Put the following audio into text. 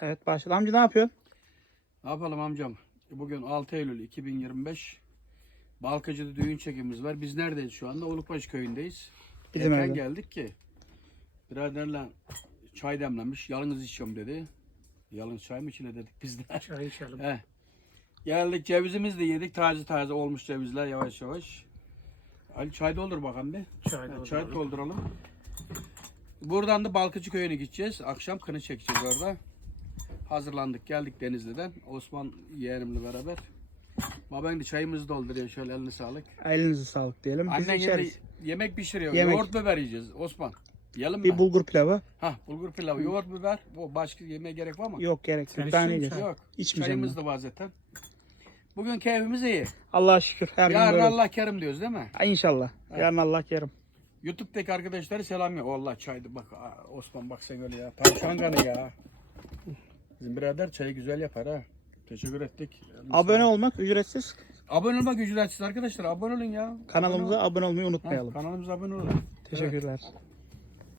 Evet başladı. Amca ne yapıyorsun? Ne yapalım amcam? Bugün 6 Eylül 2025. Balkacı'da düğün çekimimiz var. Biz neredeyiz şu anda? Olukbaş köyündeyiz. Bizim Erken evde. geldik ki. Biraderle çay demlenmiş. Yalnız içiyorum dedi. Yalnız çay mı içile dedik biz de. Çay içelim. He. Geldik cevizimizi de yedik. Taze taze olmuş cevizler yavaş yavaş. Ali çay doldur bakalım bir. Çay Ha, dolduralım. Çay dolduralım. Buradan da Balkıcı köyüne gideceğiz. Akşam kını çekeceğiz orada. Hazırlandık geldik Denizli'den. Osman yeğenimle beraber. Baban da çayımızı dolduruyor şöyle eline sağlık. Elinize sağlık diyelim. Biz Annen içeriz. yine yemek pişiriyor. Yemek. Yoğurt biber yiyeceğiz Osman. Yiyelim mi? Bir bulgur pilavı. Hah bulgur pilavı, yoğurt biber. Bu başka yemeğe gerek var mı? Yok gerek Sen yok. Ben yiyeceğim. Yok. İçmeyeceğim Çayımız da var zaten. Bugün keyfimiz iyi. Allah'a şükür. Her gün Yarın böyle. Allah kerim diyoruz değil mi? Ha, İnşallah. Yarın Allah kerim. YouTube'daki arkadaşlara selam ya. Allah çaydı bak aa, Osman bak sen öyle ya. Tavşan kanı ya. Bizim birader çayı güzel yapar ha. Teşekkür ettik. Abone olmak ücretsiz. Abone olmak ücretsiz arkadaşlar. Abone olun ya. Kanalımıza Abone abone olmayı Ha, unutmayalım. kanalımıza abone olun. Teşekkürler.